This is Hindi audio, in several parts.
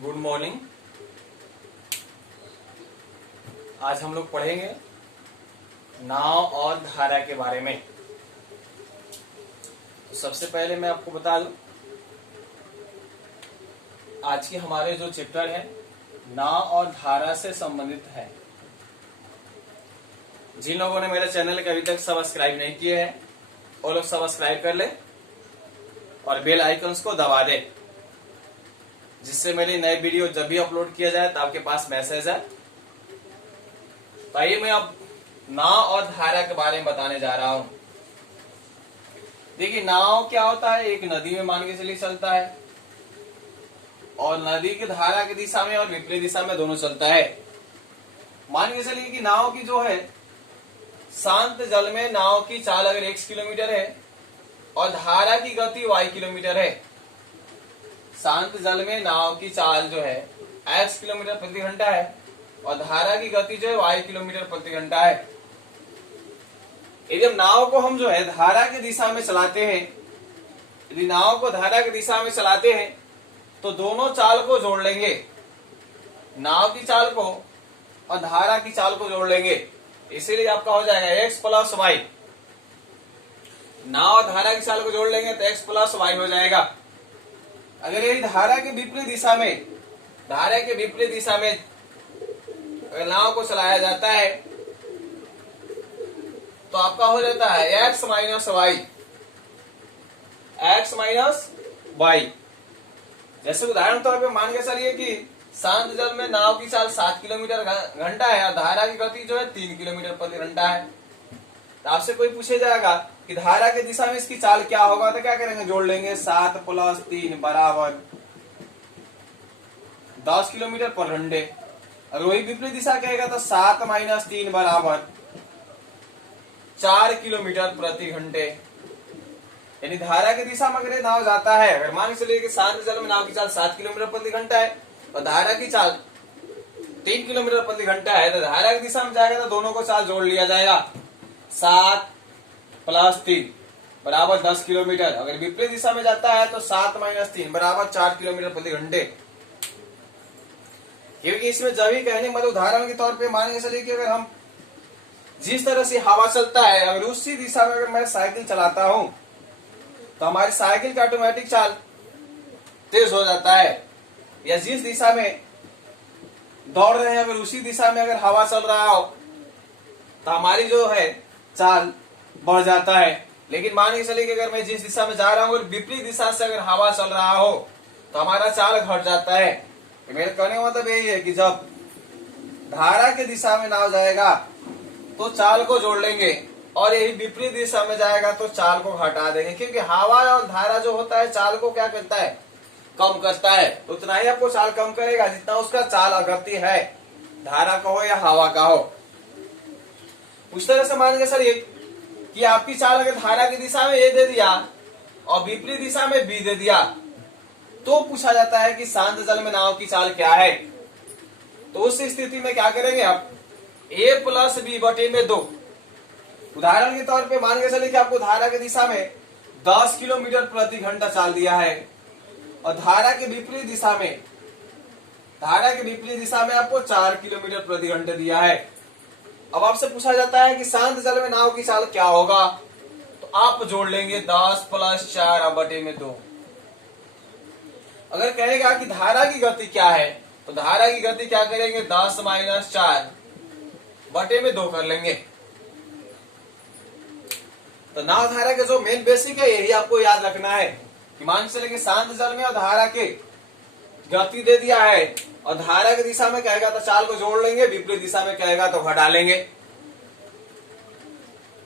Good morning. आज हम लोग पढ़ेंगे नाव और धारा के बारे में। तो सबसे पहले मैं आपको बता दूं, आज के हमारे जो चैप्टर है नाव और धारा से संबंधित है। जिन लोगों ने मेरे चैनल को अभी तक सब्सक्राइब नहीं किए हैं वो लोग सब्सक्राइब कर ले और बेल आइकन्स को दबा दे, जिससे मेरी नए वीडियो जब भी अपलोड किया जाए तो आपके पास मैसेज है। तो आइए मैं अब नाव और धारा के बारे में बताने जा रहा हूं। देखिए, नाव क्या होता है, एक नदी में मान के चलिए चलता है और नदी की धारा की दिशा में और विपरीत दिशा में दोनों चलता है। मान के चलिए कि नाव की जो है शांत जल में नाव की चाल अगर x किलोमीटर है और धारा की गति y किलोमीटर है। शांत जल में नाव की चाल जो है x किलोमीटर प्रति घंटा है और धारा की गति जो है y किलोमीटर प्रति घंटा है। यदि नाव को हम जो है धारा की दिशा में चलाते हैं, यदि नाव को धारा की दिशा में चलाते हैं तो दोनों चाल को जोड़ लेंगे, नाव की चाल को और धारा की चाल को जोड़ लेंगे। इसीलिए आपका हो जाएगा x प्लस वाई। नाव और धारा की चाल को जोड़ लेंगे तो x प्लस वाई हो जाएगा। अगर यदि धारा के विपरीत दिशा में, धारा के विपरीत दिशा में अगर नाव को चलाया जाता है तो आपका हो जाता है x minus Y, x minus Y. जैसे उदाहरण तौर पे मान के चलिए कि शांत जल में नाव की चाल 7 किलोमीटर घंटा है और धारा की गति जो है 3 किलोमीटर प्रति घंटा है। तो आपसे कोई पूछे जाएगा कि धारा की दिशा में इसकी चाल क्या होगा, तो क्या करेंगे, जोड़ लेंगे 7 प्लस 3 बराबर 10 किलोमीटर पर घंटे। अगर वही विपरीत दिशा कहेगा तो 7 माइनस 3 बराबर 4 किलोमीटर प्रति घंटे। यानी धारा की दिशा में अगर नाव जाता है, अगर मान के चलिए कि शांत जल में नाव की चाल 7 किलोमीटर प्रति घंटा है और धारा की चाल 3 किलोमीटर प्रति घंटा है, तो धारा की दिशा में जाएगा तो दोनों को चाल जोड़ लिया जाएगा। 7 प्लस 3 बराबर 10 किलोमीटर। अगर विपरीत दिशा में जाता है तो 7 माइनस 3 बराबर 4 किलोमीटर प्रति घंटे। क्योंकि इसमें जब भी कहने मतलब उदाहरण के तौर पे मान के चलिए कि अगर हम जिस तरह से हवा चलता है, अगर उसी दिशा में अगर मैं साइकिल चलाता हूं तो हमारी साइकिल का ऑटोमेटिक चाल तेज हो जाता है। या जिस दिशा में दौड़ रहे हैं अगर उसी दिशा में अगर हवा चल रहा हो तो हमारी जो है चाल बढ़ जाता है। लेकिन मान के चलिए कि अगर मैं जिस दिशा में जा रहा हूं और विपरीत दिशा से अगर हवा चल रहा हो तो हमारा चाल घट जाता है। मेरे कहने का मतलब यही है कि जब धारा की दिशा में नाव जाएगा तो चाल को जोड़ लेंगे और यही विपरीत दिशा में जाएगा तो चाल को घटा देंगे, क्योंकि हवा और धारा जो होता है चाल को क्या करता है, कम करता है। तो उतना ही आपको चाल कम करेगा जितना उसका चाल अगति है, धारा का हो या हवा का हो। उस तरह से मान के चलिए कि आपकी चाल अगर धारा की दिशा में ए दे दिया और विपरीत दिशा में बी दे दिया तो पूछा जाता है कि शांत जल में नाव की चाल क्या है। तो उस स्थिति में क्या करेंगे आप, ए प्लस बी बटे में 2। उदाहरण के तौर पे मान के चलिए कि आपको धारा की दिशा में 10 किलोमीटर प्रति घंटा चाल दिया है और धारा के विपरीत दिशा में, धारा के विपरीत दिशा में आपको 4 किलोमीटर प्रति घंटे दिया है। अब आपसे पूछा जाता है कि शांत जल में नाव की चाल क्या होगा, तो आप जोड़ लेंगे 10 प्लस 4 बटे में 2। अगर कहेगा कि धारा की गति क्या है तो धारा की गति क्या करेंगे, 10 माइनस 4 बटे में 2 कर लेंगे। तो नाव धारा के जो मेन बेसिक है यही आपको याद रखना है कि मान के चलिए शांत जल में और धारा के गति दे दिया है और धारा की दिशा में कहेगा तो चाल को जोड़ लेंगे, विपरीत दिशा में कहेगा तो घटा लेंगे।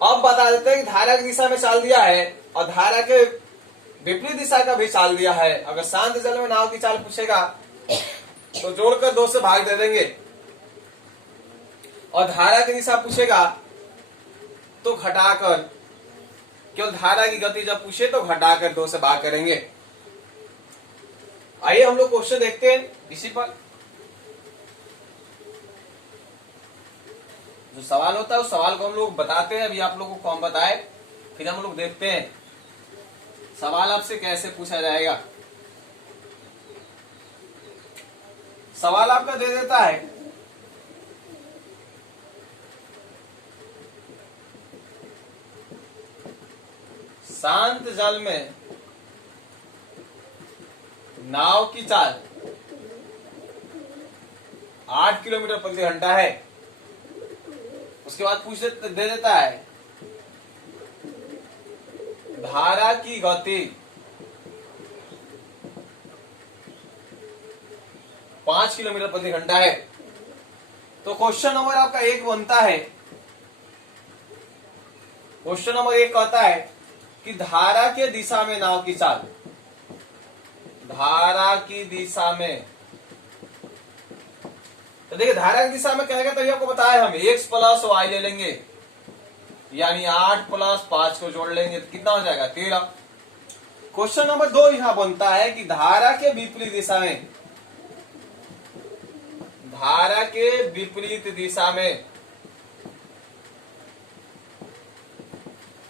अब बता देते हैं कि धारा की दिशा में चाल दिया है और धारा के विपरीत दिशा का भी चाल दिया है। अगर शांत जल में नाव की चाल पूछेगा तो जोड़कर 2 से भाग दे देंगे और धारा की दिशा पूछेगा तो घटाकर, क्यों धारा की गति जब पूछे तो घटाकर 2 से भाग करेंगे। आइए हम लोग क्वेश्चन देखते हैं इसी पर। जो सवाल होता है उस सवाल को हम लोग बताते हैं, अभी आप लोगों को कौन बताए, फिर हम लोग देखते हैं सवाल आपसे कैसे पूछा जाएगा। सवाल आपका दे देता है शांत जल में नाव की चाल 8 किलोमीटर प्रति घंटा है। उसके बाद दे देता है धारा की गति 5 किलोमीटर प्रति घंटा है। तो क्वेश्चन नंबर आपका 1 बनता है, क्वेश्चन नंबर 1 कहता है कि धारा के दिशा में नाव की चाल, धारा की दिशा में, तो देखिए धारा की दिशा में कहेगा तभी आपको बताया हम x प्लस वाई ले लेंगे, यानी 8 प्लस 5 को जोड़ लेंगे तो कितना हो जाएगा 13। क्वेश्चन नंबर 2 यहां बनता है कि धारा के विपरीत दिशा में, धारा के विपरीत दिशा में,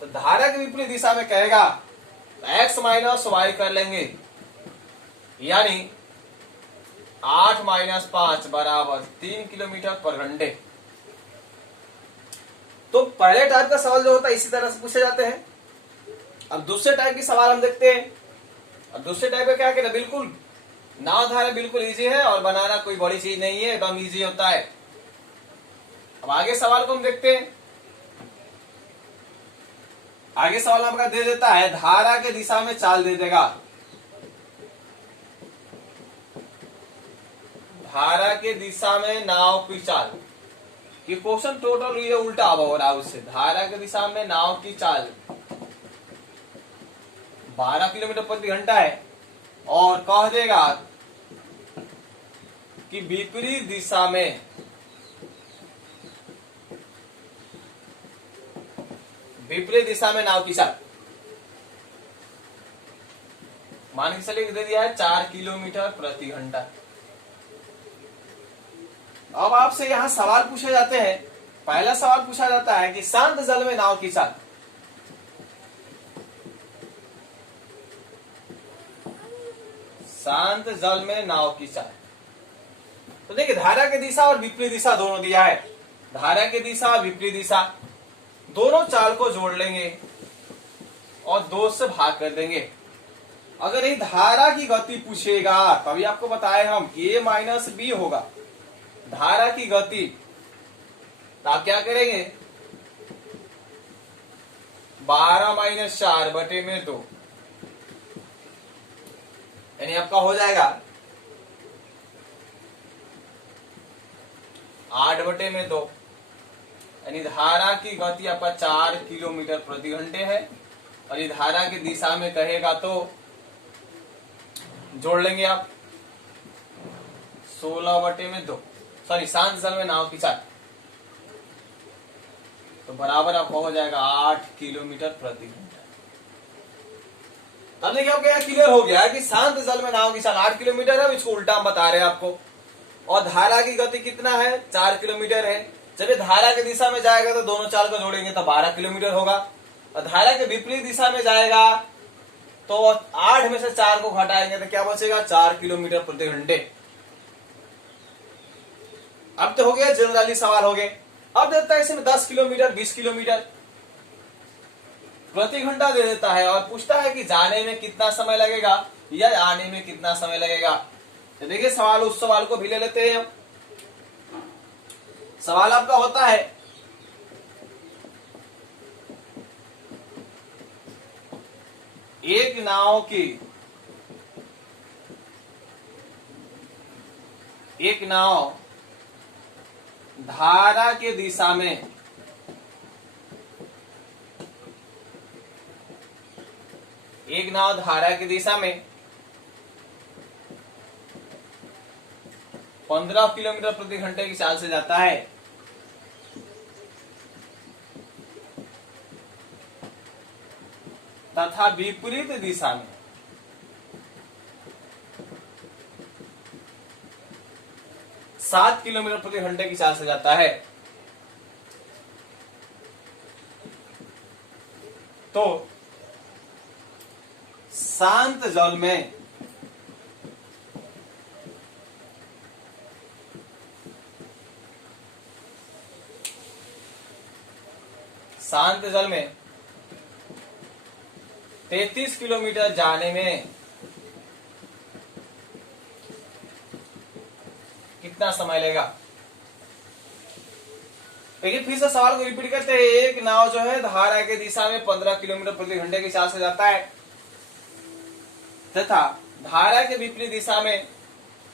तो धारा के विपरीत दिशा में कहेगा x माइनस वाई कर लेंगे, यानी 8 माइनस 5 बराबर 3 किलोमीटर पर घंटे। तो पहले टाइप का सवाल जो होता है इसी तरह से पूछे जाते हैं। अब दूसरे टाइप की सवाल हम देखते हैं। अब दूसरे टाइप का क्या कहना, बिल्कुल नाव धारा बिल्कुल इजी है और बनाना कोई बड़ी चीज नहीं है, एकदम इजी होता है। अब आगे सवाल को हम देखते हैं। आगे सवाल आपका दे देता है धारा के दिशा में चाल दे देगा, धारा के दिशा में नाव की चाल, कि क्वेश्चन टोटल ये उल्टा हो रहा है उससे। धारा के दिशा में नाव की चाल 12 किलोमीटर प्रति घंटा है और कह देगा कि विपरीत दिशा में, विपरीत दिशा में नाव की चाल मान के चलिए दे दिया है 4 किलोमीटर प्रति घंटा। अब आपसे यहां सवाल पूछे जाते हैं। पहला सवाल पूछा जाता है कि शांत जल में नाव की चाल, शांत जल में नाव की चाल। तो देखिए धारा की दिशा और विपरीत दिशा दोनों दिया है, धारा की दिशा और विपरीत दिशा दोनों चाल को जोड़ लेंगे और 2 से भाग कर देंगे। अगर ये धारा की गति पूछेगा तभी आपको बताए हम a माइनस बी होगा धारा की गति, तो आप क्या करेंगे 12 माइनस 4 बटे में 2, यानी आपका हो जाएगा 8 बटे में 2, यानी धारा की गति आपका 4 किलोमीटर प्रति घंटे है। और ये धारा की दिशा में कहेगा तो जोड़ लेंगे आप 16 बटे में 2, सॉरी शांत जल में नाव की चाल, तो बराबर आपका हो जाएगा 8 किलोमीटर प्रति घंटा। अब देखिए आपको यहाँ क्लियर हो गया कि शांत जल में नाव की चाल 8 किलोमीटर है, इसको उल्टा बता रहे हैं आपको। और धारा की गति कितना है 4 किलोमीटर है। जब ये धारा की दिशा में जाएगा तो दोनों चाल को जोड़ेंगे तो 12 किलोमीटर होगा, और धारा के विपरीत दिशा में जाएगा तो 8 में से 4 को घटाएंगे तो क्या बचेगा 4 किलोमीटर प्रति घंटे। अब तो हो गया जनरली सवाल हो गए। अब देता है इसमें 10 किलोमीटर 20 किलोमीटर प्रति घंटा दे देता है और पूछता है कि जाने में कितना समय लगेगा या आने में कितना समय लगेगा। तो देखिए सवाल, उस सवाल को भी ले लेते हैं। सवाल आपका होता है एक नाव धारा के दिशा में एक नाव धारा की दिशा में 15 किलोमीटर प्रति घंटे की चाल से जाता है, तथा विपरीत दिशा में 7 किलोमीटर प्रति घंटे की चाल से जाता है, तो शांत जल में शांत जल में 33 किलोमीटर जाने में कितना समय लेगा। देखिए फिर से सवाल को रिपीट करते हैं। एक नाव जो है धारा के दिशा में 15 किलोमीटर प्रति घंटे की चाल से जाता है तथा धारा के विपरीत दिशा में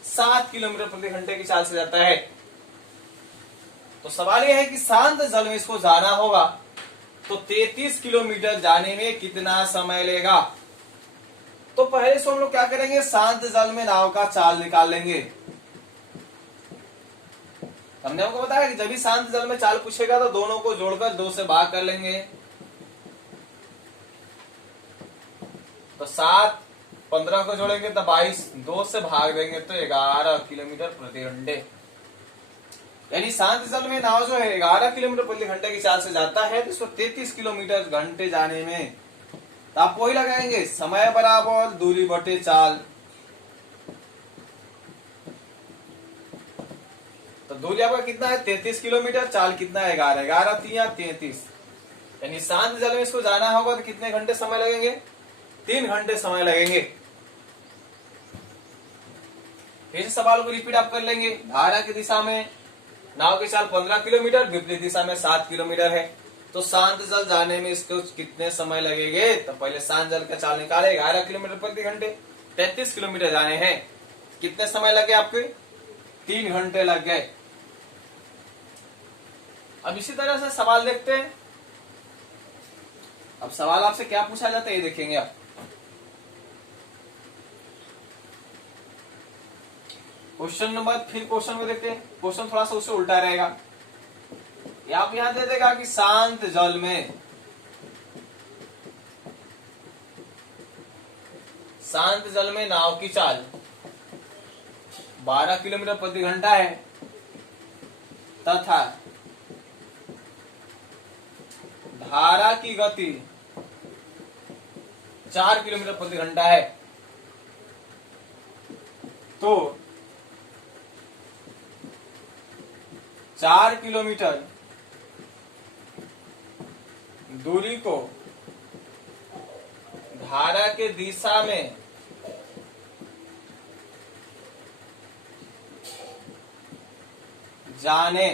7 किलोमीटर प्रति घंटे की चाल से जाता है। तो सवाल यह है कि शांत जल में इसको जाना होगा तो 33 किलोमीटर जाने में कितना समय लेगा। तो पहले से हम लोग क्या करेंगे, शांत जल में नाव का चाल निकाल लेंगे। हमने आपको बताया कि जब भी शांत जल में चाल पूछेगा तो दोनों को जोड़कर 2 से भाग कर लेंगे। तो 7 15 को जोड़ेंगे तो 22, 2 से भाग देंगे तो 11 किलोमीटर प्रति घंटे। यानी शांत जल में नाव जो है 11 किलोमीटर प्रति घंटे की चाल से जाता है तो इसको 33 किलोमीटर घंटे जाने में, तो आप वही लगाएंगे समय बराबर दूरी बटे चाल। तो दूरी आपका कितना है 33 किलोमीटर, चाल कितना है 11, 11 3 33। यानी शांत जल में इसको जाना होगा तो कितने घंटे समय लगेंगे, 3 घंटे समय लगेंगे। फिर सवाल को रिपीट आप कर लेंगे। धारा की दिशा में नाव की चाल 15 किलोमीटर, विपरीत दिशा में 7 किलोमीटर है। तो शांत जल जाने में इसको कितने समय लगेंगे, तो पहले शांत जल का चाल निकाले। 11 किलोमीटर प्रति घंटे, 33 किलोमीटर जाने हैं, कितने समय लगे आपके, 3 घंटे लग गए। अब इसी तरह से सवाल देखते हैं। अब सवाल आपसे क्या पूछा जाता है ये देखेंगे आप। क्वेश्चन नंबर, फिर क्वेश्चन में देखते हैं। क्वेश्चन थोड़ा सा उससे उल्टा रहेगा। आप यहां दे देगा कि शांत जल में, शांत जल में नाव की चाल 12 किलोमीटर प्रति घंटा है तथा धारा की गति 4 किलोमीटर प्रति घंटा है। तो 4 किलोमीटर दूरी को धारा के दिशा में जाने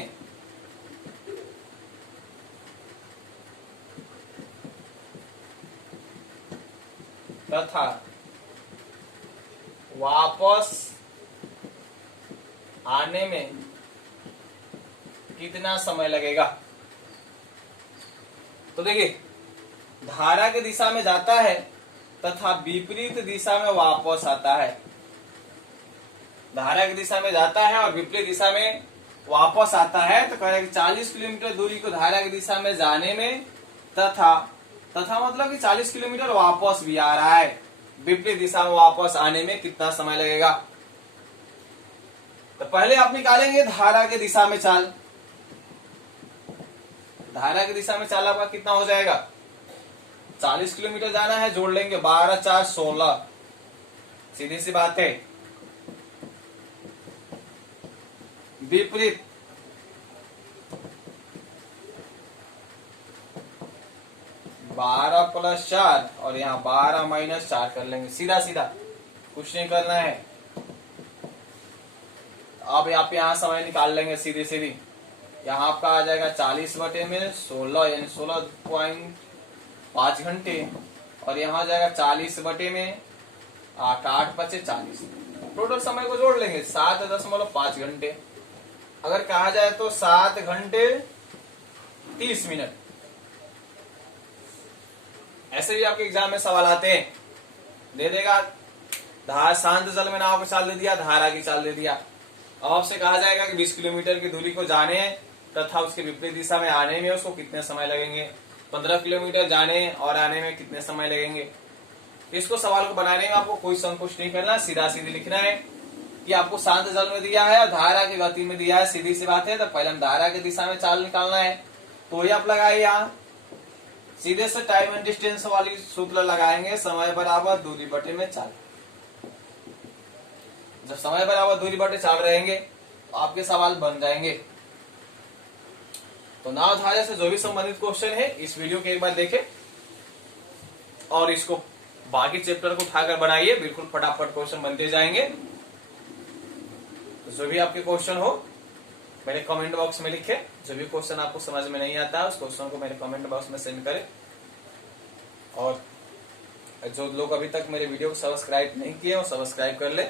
तथा वापस आने में कितना समय लगेगा। तो देखिए धारा की दिशा में जाता है तथा विपरीत दिशा में वापस आता है। धारा की दिशा में जाता है और विपरीत दिशा में वापस आता है। तो कह रहे हैं कि 40 किलोमीटर दूरी को धारा की दिशा में जाने में तथा मतलब कि 40 किलोमीटर वापस भी आ रहा है, विपरीत दिशा में वापस आने में कितना समय लगेगा। तो पहले आप निकालेंगे धारा की दिशा में चाल। धारा की दिशा में चाल आपका कितना हो जाएगा, 40 किलोमीटर जाना है, जोड़ लेंगे 12 4 16, सीधी सी बात है। विपरीत 12 + 4 और यहाँ 12 - 4 कर लेंगे, सीधा सीधा, कुछ नहीं करना है। अब आप यहाँ समय निकाल लेंगे सीधी सीधी। यहाँ आपका आ जाएगा 40 बटे में 16 यानी 16.5 घंटे और यहाँ आ जाएगा 40 बटे में 8 8 बचे 40। टोटल समय को जोड़ लेंगे 7.5 घंटे। अगर कहा जाए तो 7 घंटे 30 मिनट। ऐसे भी आपके एग्जाम में सवाल आते हैं, दे देगा धारा शांत जल में नाव की चाल दे दिया, धारा की चाल दे दिया। अब आपसे कहा जाएगा कि 20 किलोमीटर की दूरी को जाने तथा उसके विपरीत दिशा में आने में उसको कितने समय लगेंगे, 15 किलोमीटर जाने और आने में कितने समय लगेंगे। इसको सवाल को बनाने में आपको कोई संकोच नहीं करना, सीधा सीधी लिखना है कि आपको शांत जल में दिया है और धारा की गति में दिया है, सीधी सी बात है। तो पहले हम धारा की दिशा में चाल निकालना है, तो ये आप लगाए यहाँ सीधे से टाइम एंड डिस्टेंस वाली सूत्र लगाएंगे, समय बराबर दूरी बटे में चाल। जब समय बराबर दूरी बटे चाल रहेंगे तो आपके सवाल बन जाएंगे। तो नाव धारा से जो भी संबंधित क्वेश्चन है इस वीडियो के एक बार देखें और इसको बाकी चैप्टर को उठाकर बनाइए, बिल्कुल फटाफट क्वेश्चन बनते जाएंगे। तो जो भी आपके क्वेश्चन हो मेरे कमेंट बॉक्स में लिखे, जो भी क्वेश्चन आपको समझ में नहीं आता उस क्वेश्चन को मेरे कमेंट बॉक्स में सेंड करें। और जो लोग अभी तक मेरे वीडियो को सब्सक्राइब नहीं किए वो सब्सक्राइब कर ले।